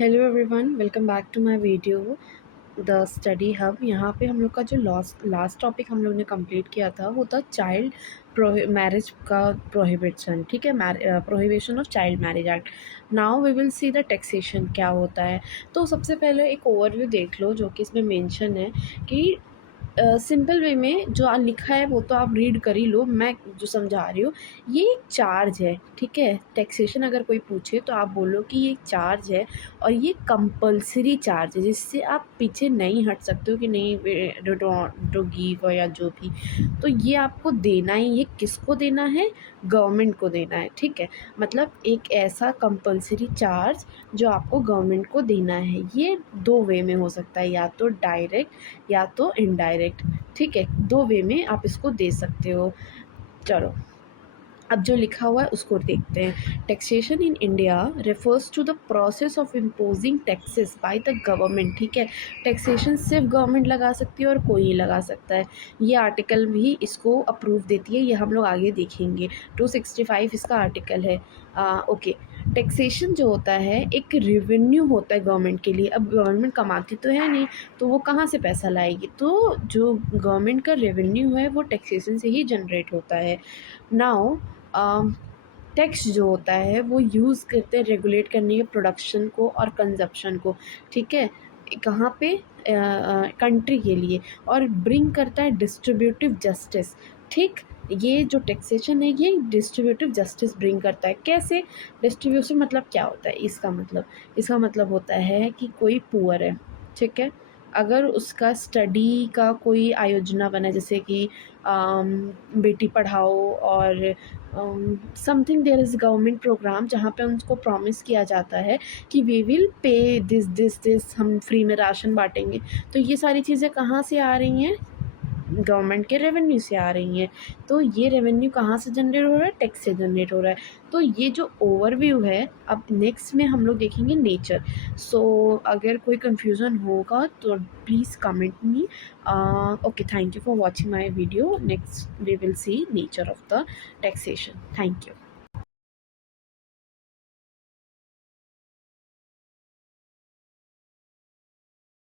Hello everyone, welcome back to my video the study hub. यहाँ पे हम लोग का जो लास्ट टॉपिक हम लोग ने कंप्लीट किया था वो था चाइल्ड मैरिज का प्रोहिबिशन। ठीक है, prohibition of child marriage act. Now we will see the taxation क्या होता है। तो सबसे पहले एक ओवरव्यू देख लो जो कि इसमें मेंशन है कि सिंपल वे में जो लिखा है वो तो आप रीड कर ही लो, मैं जो समझा रही हूँ ये एक चार्ज है। ठीक है, टैक्सेशन अगर कोई पूछे तो आप बोलो कि ये एक चार्ज है और ये कंपलसरी चार्ज है जिससे आप पीछे नहीं हट सकते हो कि नहीं डो गिव या जो भी। तो ये आपको देना ही है। किसको देना है? गवर्नमेंट को देना है। ठीक है, मतलब एक ऐसा कंपलसरी चार्ज जो आपको गवर्नमेंट को देना है। ये दो वे में हो सकता है, या तो डायरेक्ट या तो इनडायरेक्ट। ठीक है, दो वे में आप इसको दे सकते हो। चलो, अब जो लिखा हुआ है उसको देखते हैं। Taxation in India refers to the process of imposing taxes by the government. ठीक है, टैक्सेशन सिर्फ गवर्नमेंट लगा सकती है और कोई नहीं लगा सकता है। ये आर्टिकल भी इसको अप्रूव देती है, ये हम लोग आगे देखेंगे। 265 इसका आर्टिकल है। ओके, टैक्सेशन जो होता है एक रेवेन्यू होता है गवर्नमेंट के लिए। अब गवर्नमेंट कमाती तो है नहीं, तो वो कहाँ से पैसा लाएगी? तो जो गवर्नमेंट का रेवेन्यू है वो टैक्सेशन से ही जनरेट होता है। नाउ टैक्स जो होता है वो यूज़ करते हैं रेगुलेट करने के प्रोडक्शन को और कंजप्शन को। ठीक है, कहाँ पे? कंट्री के लिए। और ब्रिंग करता है डिस्ट्रीब्यूटिव जस्टिस। ठीक, ये जो टैक्सेशन है ये डिस्ट्रीब्यूटिव जस्टिस ब्रिंग करता है। कैसे? डिस्ट्रीब्यूशन मतलब क्या होता है? इसका मतलब होता है कि कोई पुअर है। ठीक है, अगर उसका स्टडी का कोई आयोजना बना, जैसे कि बेटी पढ़ाओ और something, there is government program जहाँ पे उनको प्रॉमिस किया जाता है कि वी विल पे दिस हम फ्री में राशन बांटेंगे। तो ये सारी चीज़ें कहाँ से आ रही हैं? गवर्नमेंट के रेवेन्यू से आ रही हैं। तो ये रेवेन्यू कहाँ से जनरेट हो रहा है? टैक्स से जनरेट हो रहा है। तो ये जो ओवरव्यू है, अब नेक्स्ट में हम लोग देखेंगे नेचर। सो अगर कोई कन्फ्यूज़न होगा तो please comment me. Okay, thank you for watching my video. Next we will see nature of the taxation. Thank you.